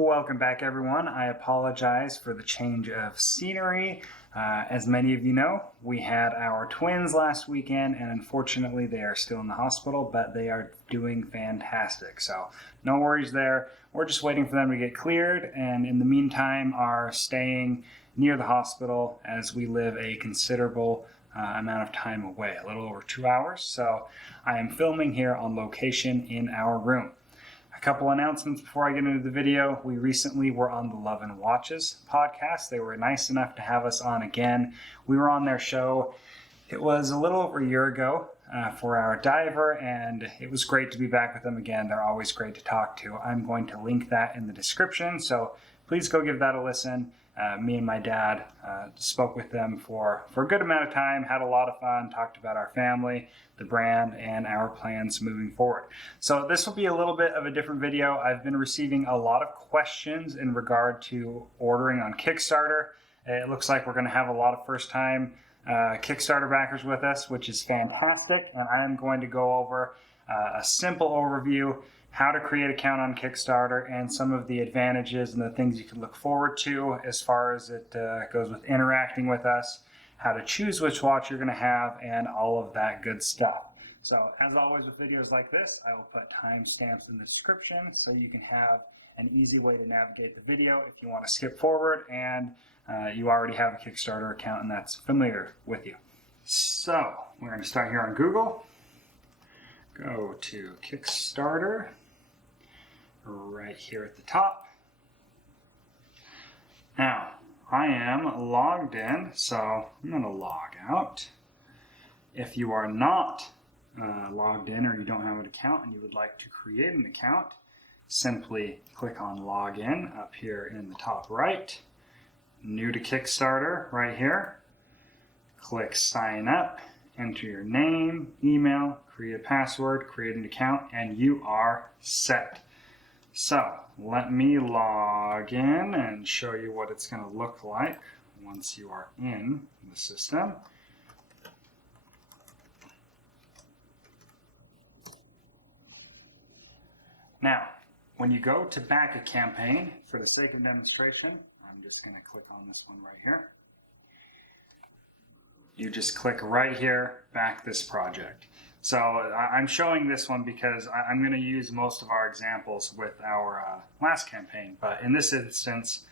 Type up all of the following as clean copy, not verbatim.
Welcome back, everyone. I apologize for the change of scenery. As many of you know, we had our twins last weekend, and unfortunately they are still in the hospital, but they are doing fantastic. So no worries there. We're just waiting for them to get cleared, and in the meantime are staying near the hospital as we live a considerable amount of time away, a little over 2 hours. So I am filming here on location in our room. A couple announcements before I get into the video. We recently were on the Love and Watches podcast. They were nice enough to have us on again. We were on their show. It was a little over a year ago for our diver, and it was great to be back with them again. They're always great to talk to. I'm going to link that in the description, so please go give that a listen. Me and my dad spoke with them for a good amount of time, had a lot of fun, talked about our family, the brand, and our plans moving forward. So this will be a little bit of a different video. I've been receiving a lot of questions in regard to ordering on Kickstarter. It looks like we're going to have a lot of first-time Kickstarter backers with us, which is fantastic, and I am going to go over a simple overview, how to create an account on Kickstarter, and some of the advantages and the things you can look forward to as far as it goes with interacting with us, how to choose which watch you're going to have, and all of that good stuff. So as always with videos like this, I will put timestamps in the description so you can have an easy way to navigate the video if you want to skip forward and you already have a Kickstarter account and that's familiar with you. So we're going to start here on Google. Go to Kickstarter right here at the top. Now, I am logged in, so I'm going to log out. If you are not logged in or you don't have an account and you would like to create an account, simply click on Login up here in the top right. New to Kickstarter right here. Click Sign Up, enter your name, email, create a password, create an account, and you are set. So let me log in and show you what it's going to look like once you are in the system. Now, when you go to back a campaign, for the sake of demonstration, I'm just going to click on this one right here. You just click right here, back this project. So I'm showing this one because I'm going to use most of our examples with our last campaign, but in this instance,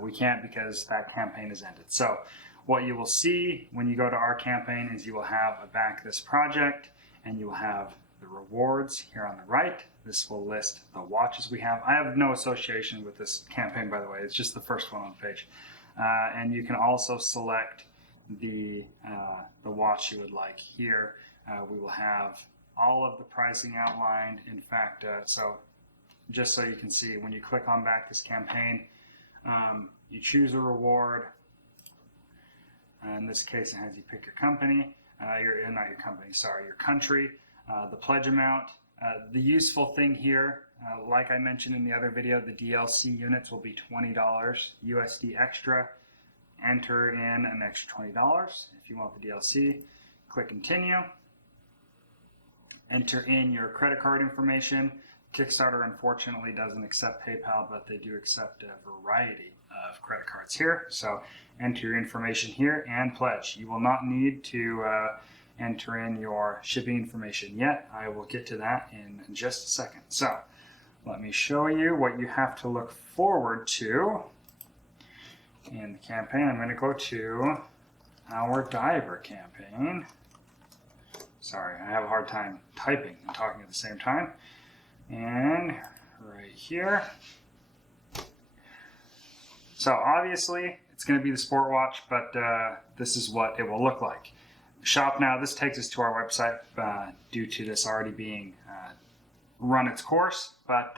we can't because that campaign has ended. So what you will see when you go to our campaign is you will have a back this project, and you will have the rewards here on the right. This will list the watches we have. I have no association with this campaign, by the way. It's just the first one on the page. And you can also select the watch you would like here. We will have all of the pricing outlined. In fact, so just so you can see, when you click on back this campaign, you choose a reward. In this case, it has you pick your company, not your company, sorry, your country, the pledge amount. The useful thing here, like I mentioned in the other video, the DLC units will be $20 USD extra. Enter in an extra $20 if you want the DLC. Click continue. Enter in your credit card information. Kickstarter unfortunately doesn't accept PayPal, but they do accept a variety of credit cards here. So enter your information here and pledge. You will not need to enter in your shipping information yet. I will get to that in just a second. So let me show you what you have to look forward to in the campaign. I'm going to go to our diver campaign. Sorry, I have a hard time typing and talking at the same time. And right here. So obviously it's going to be the sport watch, but this is what it will look like. Shop now. This takes us to our website due to this already being run its course, but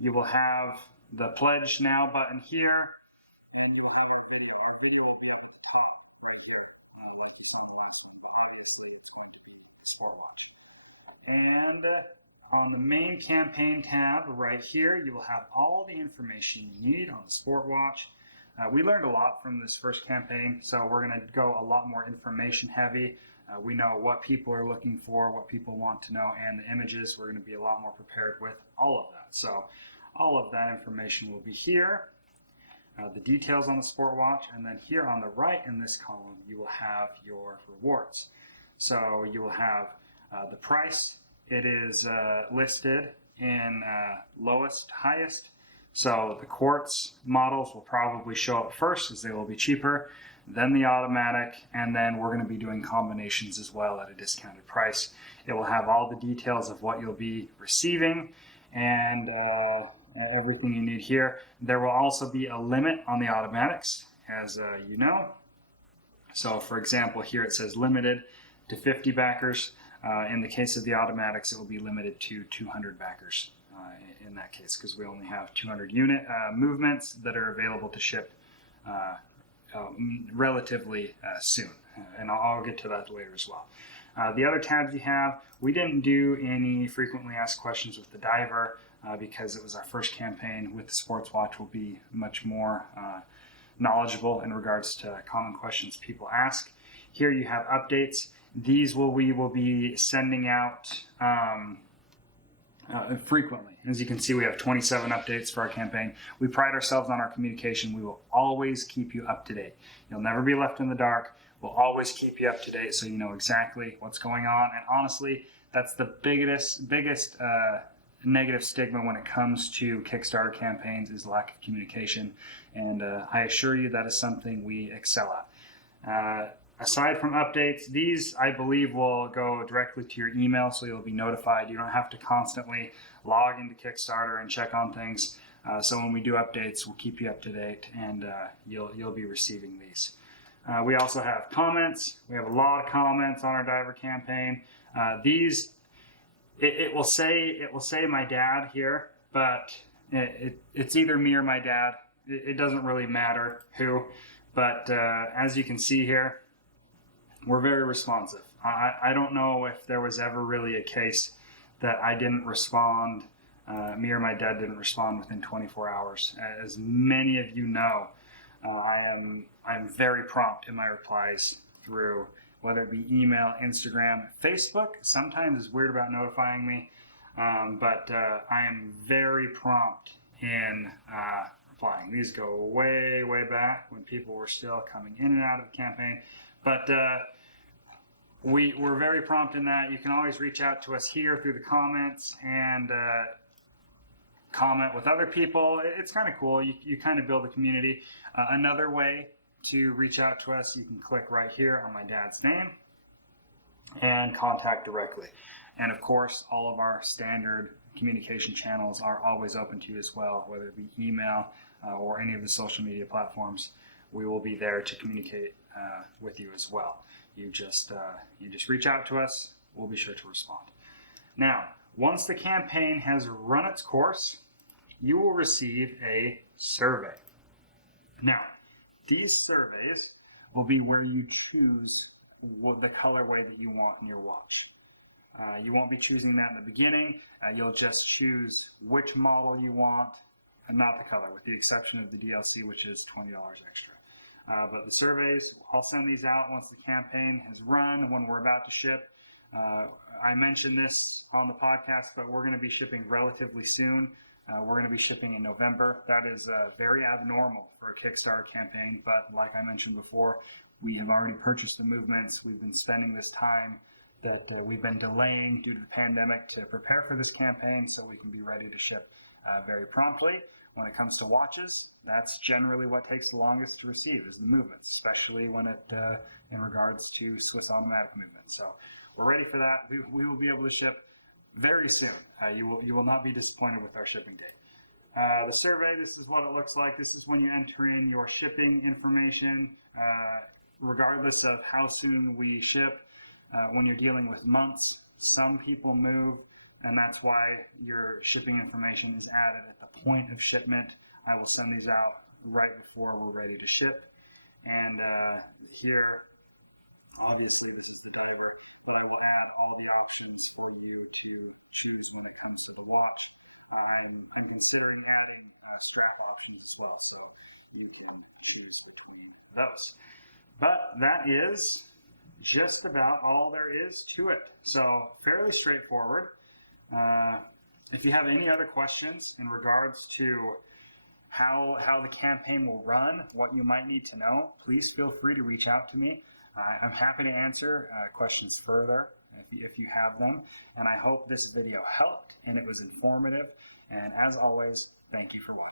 you will have the pledge now button here. And then you'll have a video. Our video will be up at the top right here, like on the last one, but obviously it's going to be sport watch. And on the main campaign tab right here, you will have all the information you need on the sport watch. We learned a lot from this first campaign, so we're going to go a lot more information heavy. We know what people are looking for, what people want to know, and the images. We're going to be a lot more prepared with all of that. So All of that information will be here. The details on the sport watch, and then here on the right in this column, you will have your rewards. So you will have the price. It is listed in lowest to highest. So the quartz models will probably show up first as they will be cheaper, then the automatic, and then we're going to be doing combinations as well at a discounted price. It will have all the details of what you'll be receiving and everything you need here. There will also be a limit on the automatics, as you know. So for example, here it says limited to 50 backers. In the case of the automatics, it will be limited to 200 backers in that case, because we only have 200 unit movements that are available to ship relatively soon. And I'll get to that later as well. The other tabs you have, we didn't do any frequently asked questions with the diver because it was our first campaign. With the sports watch, we'll be much more knowledgeable in regards to common questions people ask. Here you have updates. These we will be sending out frequently. As you can see, we have 27 updates for our campaign. We pride ourselves on our communication. We will always keep you up to date. You'll never be left in the dark. We'll always keep you up to date so you know exactly what's going on. And honestly, that's the biggest negative stigma when it comes to Kickstarter campaigns is lack of communication. And I assure you that is something we excel at. Aside from updates, these I believe will go directly to your email, so you'll be notified. You don't have to constantly log into Kickstarter and check on things. So when we do updates, we'll keep you up to date, and you'll be receiving these. We also have comments. We have a lot of comments on our diver campaign. These it will say my dad here, but it's either me or my dad. It doesn't really matter who, but as you can see here, we're very responsive. I don't know if there was ever really a case that I didn't respond, me or my dad didn't respond within 24 hours. As many of you know, I'm very prompt in my replies through whether it be email, Instagram, Facebook. Sometimes is weird about notifying me, but I am very prompt in replying. These go way back when people were still coming in and out of the campaign. But we're very prompt in that. You can always reach out to us here through the comments and comment with other people. It's kind of cool. You kind of build a community. Another way to reach out to us, you can click right here on my dad's name and contact directly. And of course, all of our standard communication channels are always open to you as well, whether it be email or any of the social media platforms. We will be there to communicate with you as well. You just reach out to us. We'll be sure to respond. Now, once the campaign has run its course, you will receive a survey. Now, these surveys will be where you choose the colorway that you want in your watch. You won't be choosing that in the beginning. You'll just choose which model you want and not the color, with the exception of the DLC, which is $20 extra. But the surveys, I'll send these out once the campaign has run, when we're about to ship. I mentioned this on the podcast, but we're going to be shipping relatively soon. We're going to be shipping in November. That is very abnormal for a Kickstarter campaign, but like I mentioned before, we have already purchased the movements. We've been spending this time that we've been delaying due to the pandemic to prepare for this campaign so we can be ready to ship very promptly. When it comes to watches, that's generally what takes the longest to receive, is the movements, especially when in regards to Swiss automatic movements. So we're ready for that. We will be able to ship very soon. You will not be disappointed with our shipping date. The survey, this is what it looks like. This is when you enter in your shipping information, regardless of how soon we ship. When you're dealing with months, some people move, and that's why your shipping information is added at the point of shipment. I will send these out right before we're ready to ship. And here, obviously, this is the diver, but I will add all the options for you to choose when it comes to the watch. I'm considering adding strap options as well, so you can choose between those. But that is just about all there is to it. So fairly straightforward. If you have any other questions in regards to how the campaign will run, what you might need to know, please feel free to reach out to me. I'm happy to answer questions further if you have them. And I hope this video helped and it was informative. And as always, thank you for watching.